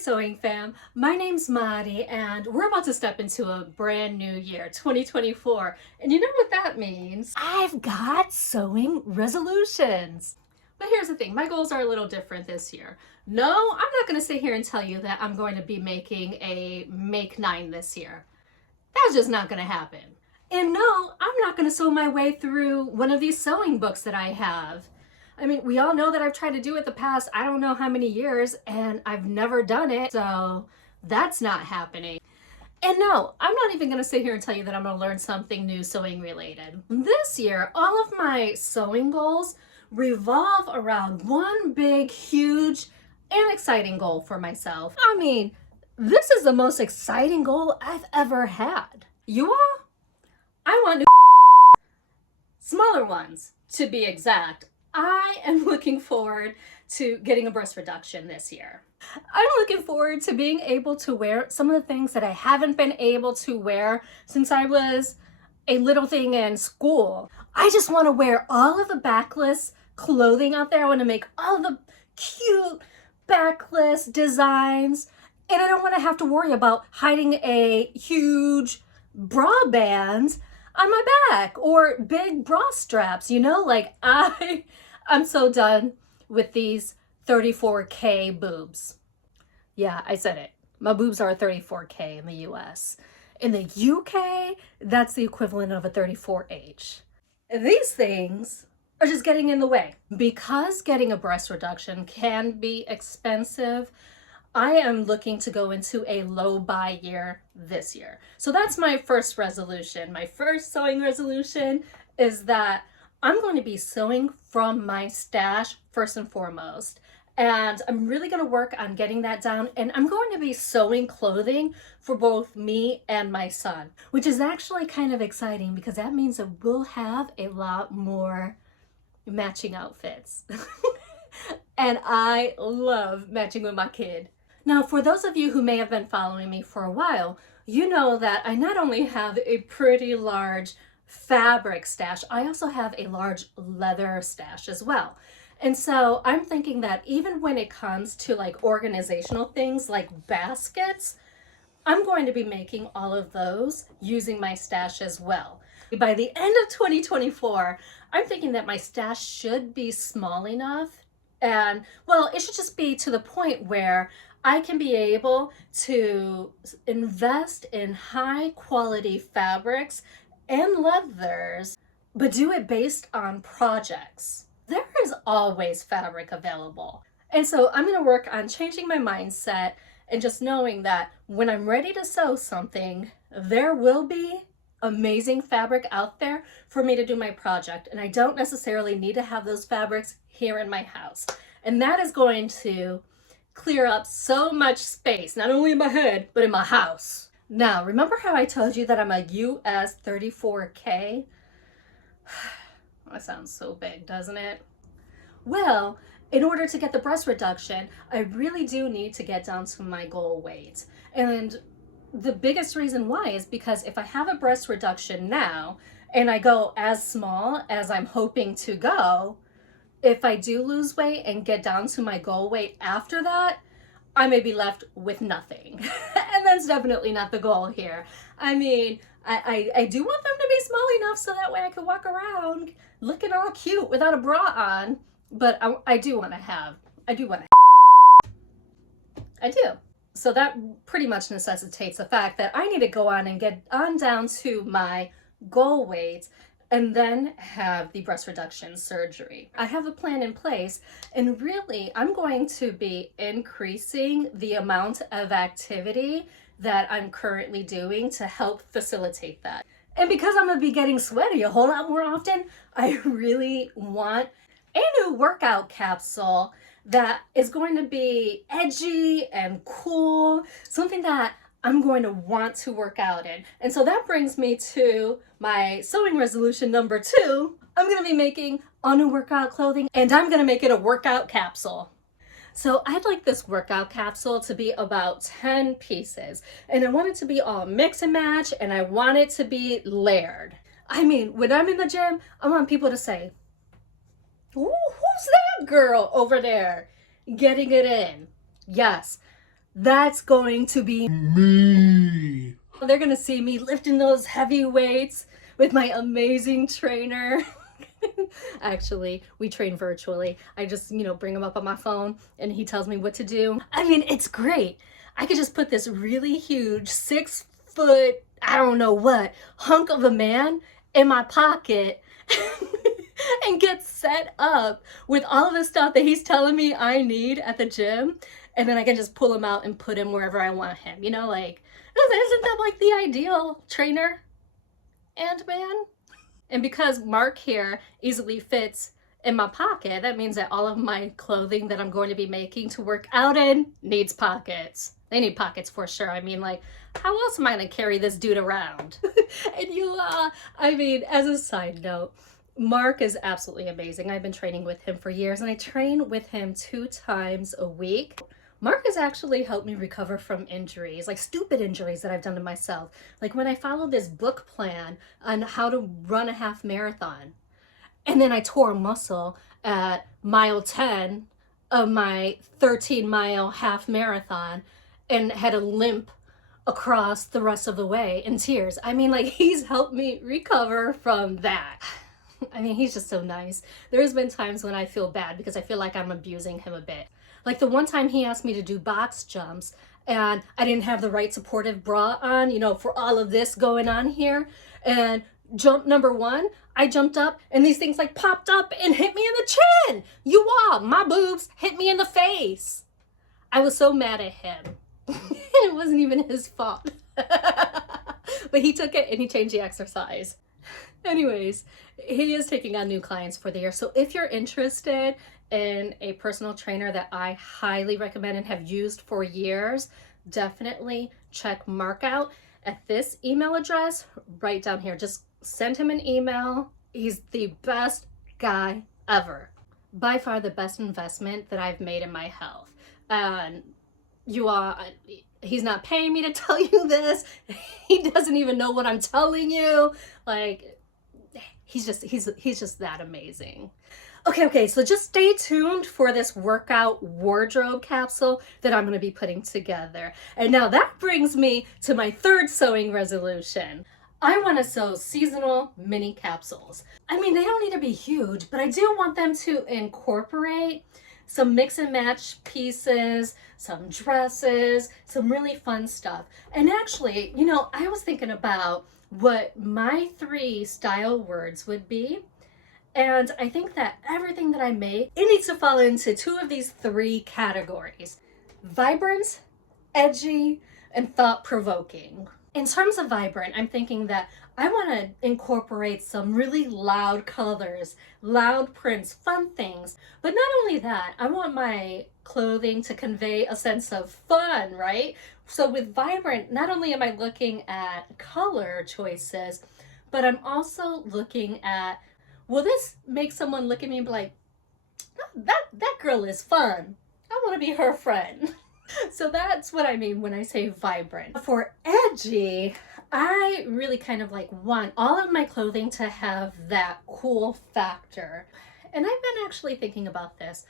sewing fam, my name's Madi and we're about to step into a brand new year, 2024. And you know what that means? I've got sewing resolutions. But here's the thing, my goals are a little different this year. No, I'm not going to sit here and tell you that I'm going to be making a Make 9 this year. That's just not going to happen. And no, I'm not going to sew my way through one of these sewing books that I have. I mean, we all know that I've tried to do it the past, I don't know how many years, and I've never done it, so that's not happening. And no, I'm not even gonna sit here and tell you that I'm gonna learn something new sewing related. This year, all of my sewing goals revolve around one big, huge, and exciting goal for myself. I mean, this is the most exciting goal I've ever had. You all? I want new smaller ones, to be exact. I am looking forward to getting a breast reduction this year. I'm looking forward to being able to wear some of the things that I haven't been able to wear since I was a little thing in school. I just want to wear all of the backless clothing out there. I want to make all the cute backless designs, and I don't want to have to worry about hiding a huge bra band on my back or big bra straps, you know, like I'm so done with these 34K boobs. Yeah, I said it. My boobs are 34K in the US. In the UK, that's the equivalent of a 34H. These things are just getting in the way. Because getting a breast reduction can be expensive, I am looking to go into a low buy year this year. So that's my first resolution. My first sewing resolution is that I'm going to be sewing from my stash first and foremost. And I'm really going to work on getting that down. And I'm going to be sewing clothing for both me and my son, which is actually kind of exciting because that means that we'll have a lot more matching outfits. And I love matching with my kid. Now, for those of you who may have been following me for a while, you know that I not only have a pretty large fabric stash, I also have a large leather stash as well. And so I'm thinking that even when it comes to like organizational things like baskets, I'm going to be making all of those using my stash as well. By the end of 2024, I'm thinking that my stash should be small enough, and well, it should just be to the point where I can be able to invest in high quality fabrics and leathers, but do it based on projects. There is always fabric available. And so I'm gonna work on changing my mindset and just knowing that when I'm ready to sew something, there will be amazing fabric out there for me to do my project. And I don't necessarily need to have those fabrics here in my house. And that is going to clear up so much space, not only in my head, but in my house. Now, remember how I told you that I'm a US 34K? That sounds so big, doesn't it? Well, in order to get the breast reduction, I really do need to get down to my goal weight. And the biggest reason why is because if I have a breast reduction now and I go as small as I'm hoping to go, if I do lose weight and get down to my goal weight after that, I may be left with nothing. And that's definitely not the goal here. I mean, I do want them to be small enough so that way I can walk around looking all cute without a bra on. But I do want to. So that pretty much necessitates the fact that I need to go on and get on down to my goal weight and then have the breast reduction surgery. I have a plan in place, and really I'm going to be increasing the amount of activity that I'm currently doing to help facilitate that. And because I'm gonna be getting sweaty a whole lot more often, I really want a new workout capsule that is going to be edgy and cool, something that I'm going to want to work out in. And so that brings me to my sewing resolution number 2. I'm going to be making all new workout clothing, and I'm going to make it a workout capsule. So I'd like this workout capsule to be about 10 pieces, and I want it to be all mix and match, and I want it to be layered. I mean, when I'm in the gym, I want people to say, "Ooh, who's that girl over there getting it in?" Yes, That's going to be me. They're gonna see me lifting those heavy weights with my amazing trainer. Actually, we train virtually. I just, bring him up on my phone and he tells me what to do. I mean, it's great. I could just put this really huge 6 foot, I don't know what, hunk of a man in my pocket and get set up with all of the stuff that he's telling me I need at the gym. And then I can just pull him out and put him wherever I want him. Like, isn't that like the ideal trainer and man? And because Mark here easily fits in my pocket, that means that all of my clothing that I'm going to be making to work out in needs pockets. They need pockets for sure. I mean, like, how else am I gonna carry this dude around? And as a side note, Mark is absolutely amazing. I've been training with him for years and I train with him 2 times a week. Mark has actually helped me recover from injuries, like stupid injuries that I've done to myself. Like when I followed this book plan on how to run a half marathon, and then I tore a muscle at mile 10 of my 13-mile half marathon and had a limp across the rest of the way in tears. He's helped me recover from that. He's just so nice. There's been times when I feel bad because I feel like I'm abusing him a bit. Like the one time he asked me to do box jumps and I didn't have the right supportive bra on, for all of this going on here. And jump number 1, I jumped up and these things like popped up and hit me in the chin. My boobs hit me in the face. I was so mad at him. It wasn't even his fault. But he took it and he changed the exercise. Anyways, he is taking on new clients for the year. So if you're interested in a personal trainer that I highly recommend and have used for years, definitely check Mark out at this email address right down here. Just send him an email. He's the best guy ever. By far the best investment that I've made in my health. And he's not paying me to tell you this. He doesn't even know what I'm telling you. Like, he's just that amazing. Okay, so just stay tuned for this workout wardrobe capsule that I'm going to be putting together. And now that brings me to my 3rd sewing resolution. I want to sew seasonal mini capsules. They don't need to be huge, but I do want them to incorporate some mix and match pieces, some dresses, some really fun stuff. And actually, I was thinking about what my 3 style words would be. And I think that everything that I make, it needs to fall into 2 of these 3 categories: vibrant, edgy, and thought-provoking. In terms of vibrant, I'm thinking that I want to incorporate some really loud colors, loud prints, fun things. But not only that, I want my clothing to convey a sense of fun, right? So with vibrant, not only am I looking at color choices, but I'm also looking at, will this make someone look at me and be like, that girl is fun. I want to be her friend. So that's what I mean when I say vibrant. For edgy, I really kind of want all of my clothing to have that cool factor. And I've been actually thinking about this.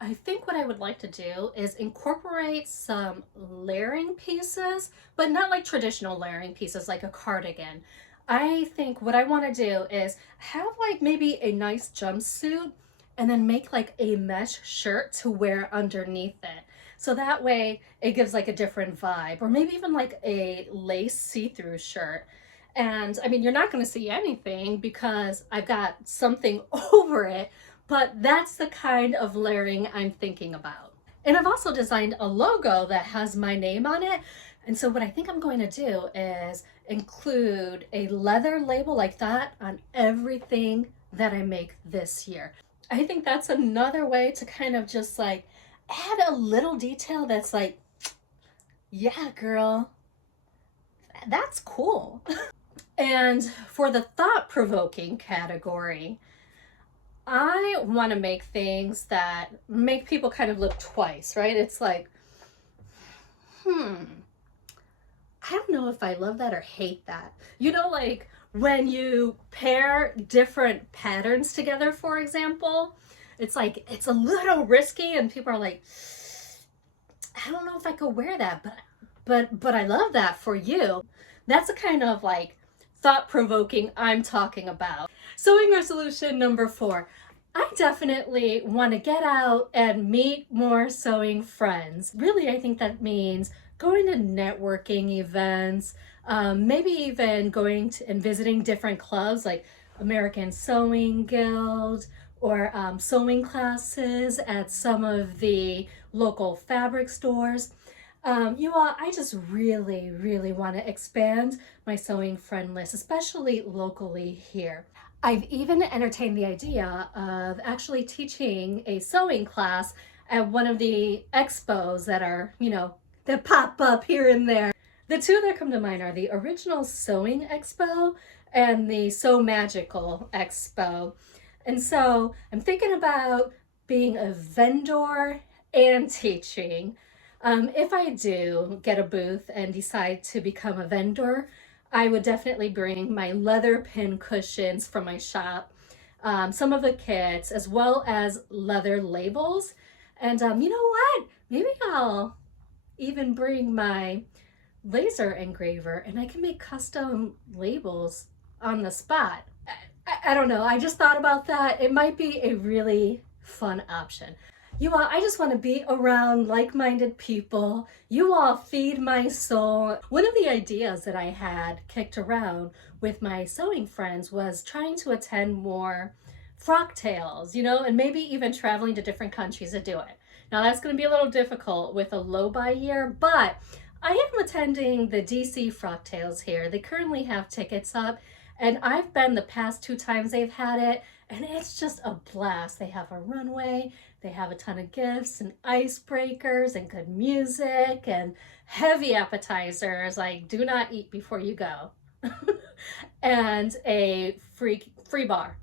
I think what I would like to do is incorporate some layering pieces, but not like traditional layering pieces like a cardigan. I think what I want to do is have maybe a nice jumpsuit and then make a mesh shirt to wear underneath it. So that way it gives a different vibe, or maybe even a lace see-through shirt. And you're not going to see anything because I've got something over it, but that's the kind of layering I'm thinking about. And I've also designed a logo that has my name on it. And so what I think I'm going to do is include a leather label like that on everything that I make this year. I think that's another way to kind of just add a little detail that's yeah, girl, that's cool. And for the thought-provoking category, I want to make things that make people kind of look twice, right? It's I don't know if I love that or hate that. When you pair different patterns together, for example, it's a little risky and people are like, I don't know if I could wear that, but I love that for you. That's the kind of like thought-provoking I'm talking about. Sewing resolution number 4. I definitely want to get out and meet more sewing friends. Really, I think that means going to networking events, maybe even going to and visiting different clubs like American Sewing Guild or sewing classes at some of the local fabric stores. You all, I just really want to expand my sewing friend list, especially locally here. I've even entertained the idea of actually teaching a sewing class at one of the expos that are, that pop up here and there. The two that come to mind are the original Sewing Expo and the Sew Magical Expo. And so I'm thinking about being a vendor and teaching. If I do get a booth and decide to become a vendor, I would definitely bring my leather pin cushions from my shop, some of the kits, as well as leather labels. And you know what? Maybe I'll even bring my laser engraver and I can make custom labels on the spot. I don't know. I just thought about that. It might be a really fun option. You all, I just want to be around like-minded people. You all feed my soul. One of the ideas that I had kicked around with my sewing friends was trying to attend more frock tales, and maybe even traveling to different countries to do it. Now that's going to be a little difficult with a low buy year, but I am attending the DC frock tales here. They currently have tickets up, and I've been the past 2 times they've had it, and it's just a blast. They have a runway, they have a ton of gifts and icebreakers and good music and heavy appetizers, like do not eat before you go, and a free bar.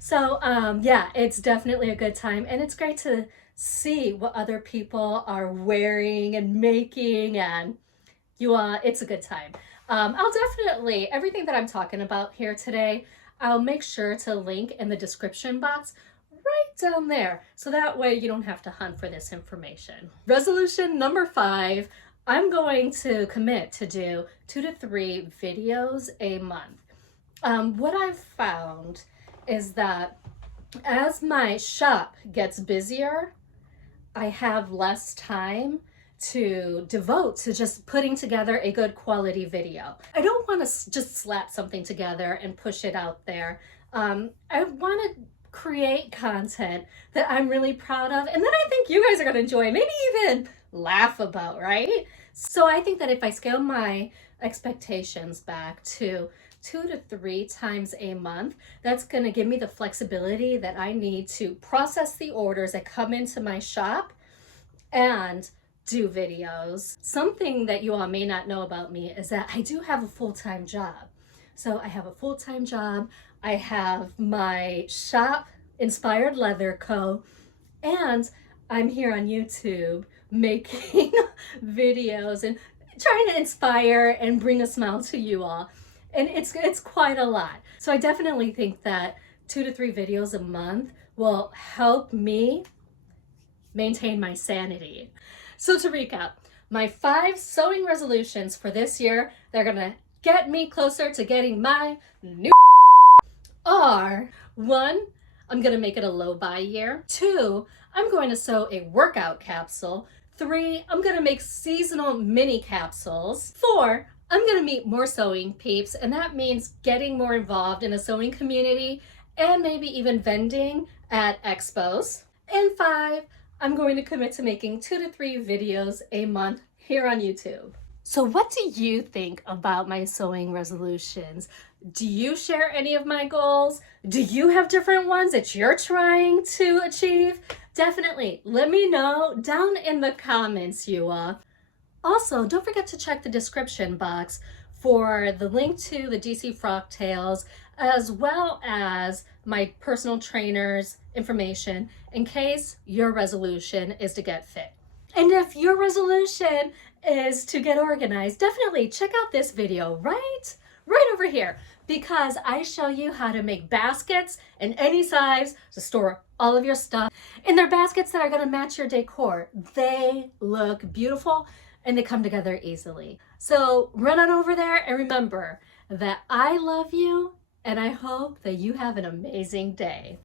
So yeah, it's definitely a good time, and it's great to see what other people are wearing and making, and it's a good time. I'll definitely, everything that I'm talking about here today, I'll make sure to link in the description box right down there, so that way you don't have to hunt for this information. Resolution number 5, I'm going to commit to do 2 to 3 videos a month. What I've found is that as my shop gets busier, I have less time to devote to just putting together a good quality video. I don't want to just slap something together and push it out there. I want to create content that I'm really proud of and that I think you guys are going to enjoy, maybe even laugh about, right? So I think that if I scale my expectations back to 2 to 3 times a month, that's going to give me the flexibility that I need to process the orders that come into my shop and do videos. Something that you all may not know about me is that I do have a full-time job. So I have a full-time job, I have my shop, Inspired Leather Co., and I'm here on YouTube making videos and trying to inspire and bring a smile to you all. And it's quite a lot. So I definitely think that 2 to 3 videos a month will help me maintain my sanity. So to recap, my 5 sewing resolutions for this year, they're gonna get me closer to getting my new are: 1, I'm gonna make it a low buy year. 2, I'm going to sew a workout capsule. 3, I'm gonna make seasonal mini capsules. 4, I'm gonna meet more sewing peeps, and that means getting more involved in a sewing community and maybe even vending at expos. And 5, I'm going to commit to making 2 to 3 videos a month here on YouTube. So what do you think about my sewing resolutions? Do you share any of my goals? Do you have different ones that you're trying to achieve? Definitely let me know down in the comments, you all. Also, don't forget to check the description box for the link to the DC Frock Tales, as well as my personal trainer's information in case your resolution is to get fit. And if your resolution is to get organized, definitely check out this video right right over here, because I show you how to make baskets in any size to store all of your stuff. And they're baskets that are gonna match your decor. They look beautiful and they come together easily. So run on over there and remember that I love you and I hope that you have an amazing day.